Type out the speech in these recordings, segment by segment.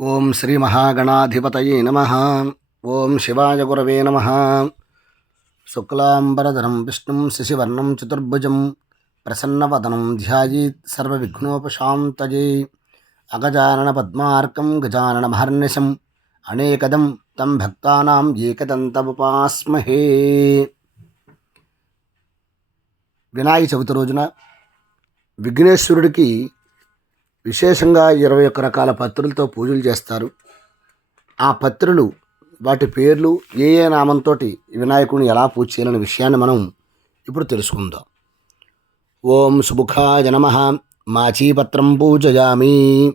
ఓం శ్రీ మహాగణాధిపతయే నమ. ఓం శివాయ గురవే నమ. శుక్లాంబరధరం విష్ణుం శశివర్ణం చతుర్భుజం ప్రసన్నవదనం ధ్యాయేత్ సర్వవిఘ్నోపశాంతయే. అగజానన పద్మార్కం గజానన మహర్నిశం అనేకదం తం భక్తానాం ఏకదంతముపాస్మహే వినాయక చవితి రోజున విఘ్నేశ్వరుడికి విశేషంగా ఇరవై ఒక్క రకాల పత్రులతో పూజలు చేస్తారు. ఆ పత్రులు వాటి పేర్లు ఏ ఏ నామంతో వినాయకుడిని ఎలా పూజ చేయాలనే విషయాన్ని మనం ఇప్పుడు తెలుసుకుందాం. ఓం సుముఖాయ నమ. మాచీపత్రం పూజయామి.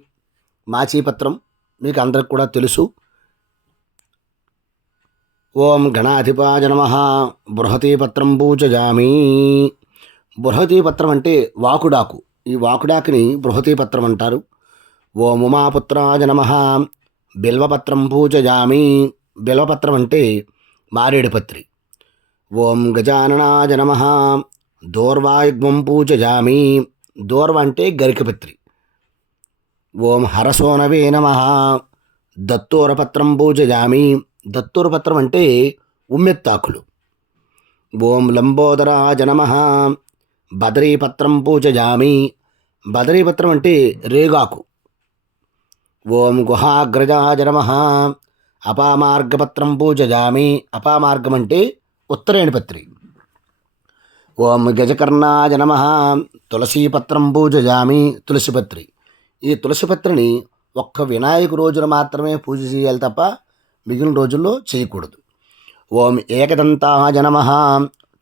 మాచీపత్రం మీకు అందరికి కూడా తెలుసు. ఓం గణాధిపాయ నమ. బృహతీపత్రం పూజయామి. బృహతీపత్రం అంటే వాకుడాకు. ఈ వాకుడాకిని బృహతీపత్రం అంటారు ఓం ఉమాపుత్రాయ నమ. బిల్వపత్రం పూజయామి. బిల్వపత్రం అంటే మారేడుపత్రి ఓం గజాననాయ నమ. దోర్వాయుగ్మం పూజయామి. దూర్వ అంటే గరికపత్రి ఓం హరసోనవే నమ. దత్తూరపత్రం పూజయామి. దత్తూరపత్రం అంటే ఉమ్మెత్తాకులు. ఓం లంబోదరాజ నమ. బదరీపత్రం పూజయామి. బదరీపత్రం అంటే రేగాకు. ఓం గుహాగ్రజాజ నమ అపామార్గపత్రం పూజయామి అపామార్గం అంటే ఉత్తరేణి పత్రి ఓం గజకర్ణాయ నమ తులసీపత్రం పూజయామి తులసిపత్రి. ఈ తులసిపత్రిని ఒక్క వినాయక రోజున మాత్రమే పూజ చేయాలి తప్ప మిగిలిన రోజుల్లో చేయకూడదు. ఓం ఏకదంతాయ నమ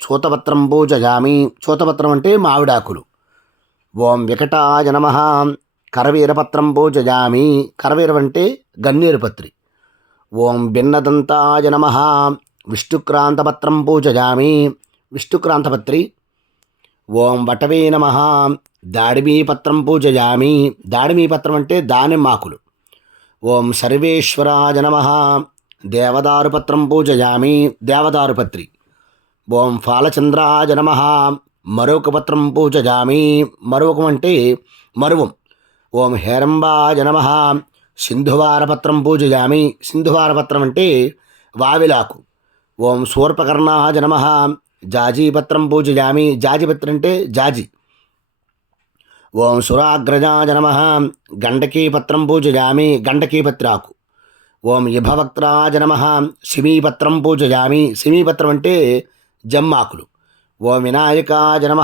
చూతపత్రం పూజయామి చూతపత్రం అంటే మావిడాకులు ఓం వికటాయ నమ. కరవీరపత్రం పూజయామి. కరవీరం అంటే గన్నేరు ఓం భిన్నదంతాయ నమ. విష్ణుక్రాంతపత్రం పూజయామి. విష్ణుక్రాంతపత్రి. ఓం వటవే నమ. దాడిమీపత్రం పూజయామి. దాడిమీపత్రం అంటే దానిమ్మాకులు. ఓం సర్వేశ్వరాయ నమ. దేవదారుపత్రం పూజయామి. దేవదారుపత్రి. ఓం ఫాలచంద్రాయ నమ. మరొక పత్రం పూజయామి మరొకం అంటే మరువం. ఓం హేరంబాయ నమ. సింధువారపత్రం పూజయామి సింధువారపత్రం అంటే వావిలాకు. ఓం శూర్పకర్ణాయ నమ. జాజీపత్రం పూజయామి జాజిపత్రం అంటే జాజి. ఓం సురాగ్రజాయ నమ. గండకీపత్రం పూజయామి గండకీపత్రాకు ఓం ఇభవక్త్రాజ నమ. సిమీపత్రం పూజయామి సిమీపత్రం అంటే జమ్మాకులు. ఓం వినాయకాజ నమ.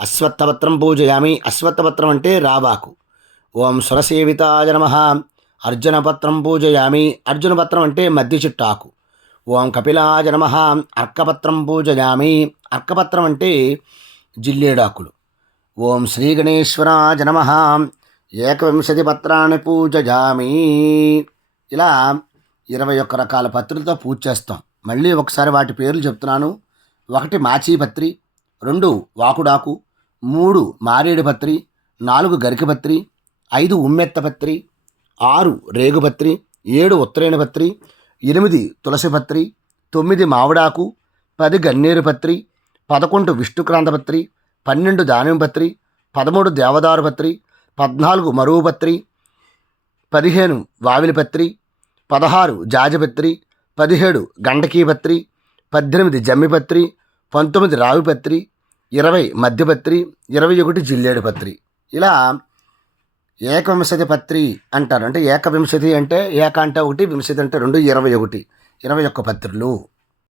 అశ్వత్థపత్రం పూజయామి. అశ్వత్థపత్రం అంటే రాబాకు. ఓం సురసేవితాయ నమ. అర్జునపత్రం పూజయామి. అర్జునపత్రం అంటే మద్ది చిట్టాకు. ఓం కపిలాయ నమ. అర్కపత్రం పూజయామి. అర్కపత్రం అంటే జిల్లేడాకులు. ఓం శ్రీ గణేశ్వరాయ నమ. ఏకవింశతి పత్రాన్ని పూజయామి. ఇలా ఇరవై ఒక్క రకాల పత్రులతో పూజ చేస్తాం. మళ్ళీ ఒకసారి వాటి పేర్లు చెప్తున్నాను. ఒకటి మాచీపత్రి రెండు వాకుడాకు మూడు మారేడుపత్రి నాలుగు గరికపత్రి ఐదు ఉమ్మెత్తపత్రి ఆరు రేగుపత్రి ఏడు ఉత్తరేణపత్రి ఎనిమిది తులసిపత్రి తొమ్మిది మావిడాకు పది గన్నేరుపత్రి పదకొండు విష్ణుక్రాంతపత్రి పన్నెండు దానింపత్రి పదమూడు దేవదారుపత్రి పద్నాలుగు మరువుపత్రి పదిహేను వావిలిపత్రి పదహారు జాజపత్రి పదిహేడు గండకీపత్రి పద్దెనిమిది జమ్మిపత్రి పంతొమ్మిది రావిపత్రి ఇరవై మధ్యపత్రి ఇరవై ఒకటి జిల్లేడు పత్రి ఇలా ఏకవింశతి పత్రి అంటారు. అంటే ఏకవింశతి అంటే ఏక అంటే ఒకటి వింశతి అంటే రెండు ఇరవై ఒకటి. ఇరవై ఒక్క పత్రులు.